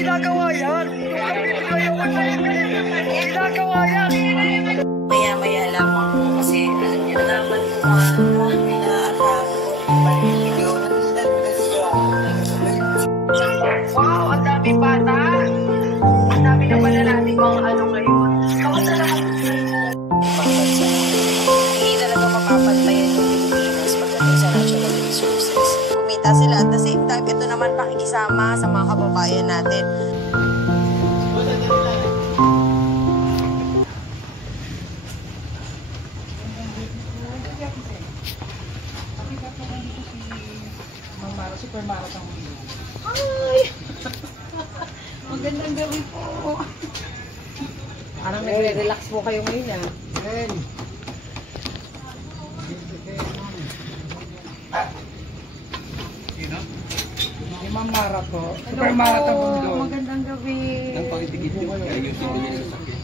ginagawa yan. Ginagawa yan. Maya-maya lamang po kasi alam niyo naman po wow, ang daming bata. Ang dami na pala natin mga ano ngayon. Kamusta naman? Hindi talaga mapapantayan yung Pilipinas pagdating sa natural resources. Kumita sila at the same time, ito naman pakikisama sa mga kababayan natin. Super marathon. Ay! Magandang gabi po. Parang nagre-relax po kayo ngayon ah. Sino? Si Ma'am Mara po. Super marathon mundo. Magandang gabi. Ang pakitigit yung ayusin ko din sa sakit.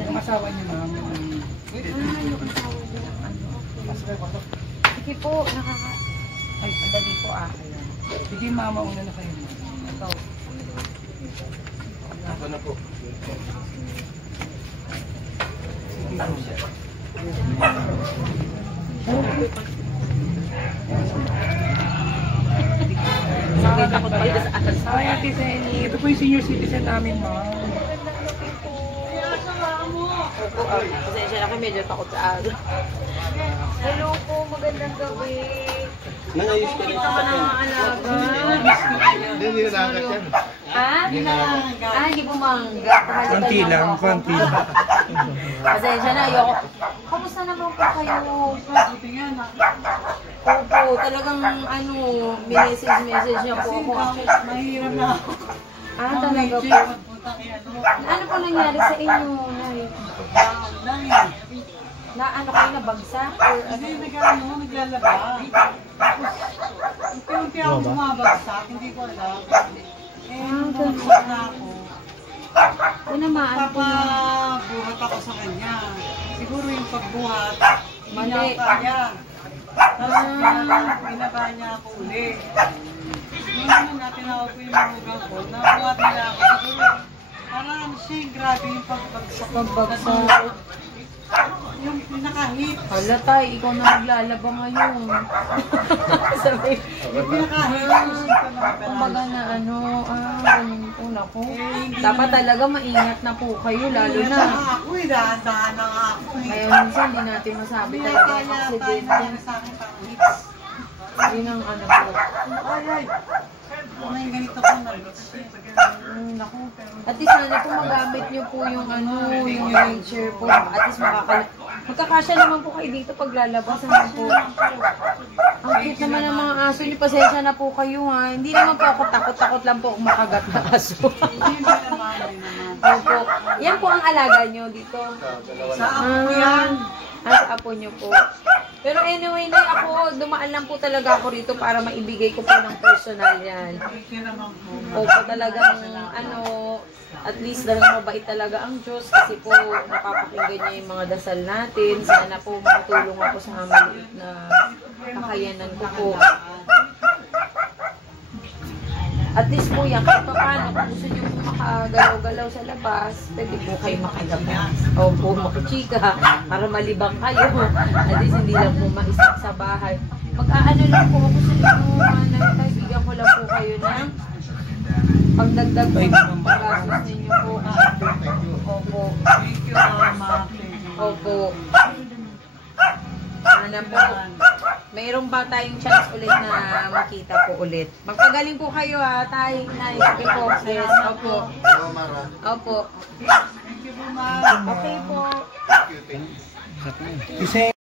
Yung asawa niyo, Ma'am. Yung asawa niyo. Ano? Sige po, ay, madali po ah. Ayan. Sige, Mama, una na kayo. Ito. Ako na po. Nakakakot pa sa atas. Hi, Ate Senny. Ito po yung senior citizen namin, Ma'am. Opo, pasensya na kayo, medyo takot sa araw. Hello po, magandang gabi. Nangayos ko rin sa sakit. Hindi nalakas yan. Ha? Hindi po mangga. Konti lang, konti lang. Pasensya na, ayoko. Kamusta naman po kayo? Opo, talagang ano, message niya po ako. Mahirap na ako. Talaga po. Ano po nangyari sa inyo, Nay? Na ano kayo, nabagsak? Or ano? Hindi, naglalaba. Unti-unti ako bumabagsak, hindi ko alam. Bumagsak na ako. Tinamaan po na. Papabuhat ako sa kanya. Siguro yung pagbuhat, hindi niya ako kaya. Tapos binaba niya ako uli. Noon naman natin ako po yung manugang ko, nabuhat nila ako. Siguro, parang siya, grabe yung pagbagsak. Pagbagsak. Yung pinakahit. Hala tay, ikaw na naglalaba ngayon. Sabi, Yung pinakahit. kumbaga na ano, ganyan po naku. Dapat talaga maingat na po kayo, lalo na. Ako eh, dahan-dahan na nga ako eh. Kaya minsan hindi natin masabi talaga ang aksidente. Sa akin parang hits. Yun ang ano po. Ay. Ano yung ganito ko na naku, pero At least sana po magamit nyo po yung ano, yung wheelchair po. At least magkakasya naman po kayo dito pag lalabas naman po. Ang cute naman ng mga aso niyo. Pasensya na po kayo ha. Hindi naman po ako takot lang po kung makagat na aso. hindi naman. Opo. Yan po ang alaga nyo dito. Sa ako po yan. Sa apo nyo po. Pero anyway na ako, dumaan lang po talaga ako rito para maibigay ko po ng personal yan. Hindi naman po. Opo, talagang ano, at least talagang mabait talaga ang Diyos kasi po napapakinggan niya yung mga dasal natin. Sana po makatulong ako sa maliit na kakayanan ko po. At least po yan, kahit pa paano, kung gusto nyo makagalaw-galaw sa labas, pwede po kayo makagabas. Opo, makichika, para malibang kayo. At least hindi lang po maisip sa bahay. Mag-aano lang po, kung gusto nyo, bigyan ko lang po kayo ng pagdagdag po ng pagkasos ninyo po. Opo. Thank you, Mama. Opo. Sana po, mayroon ba tayong chance ulit na makita po ulit? Magpagaling po kayo ha, tay. Sige po. Yes, opo. Opo. Thank you po, Mama. Okay po. Kasi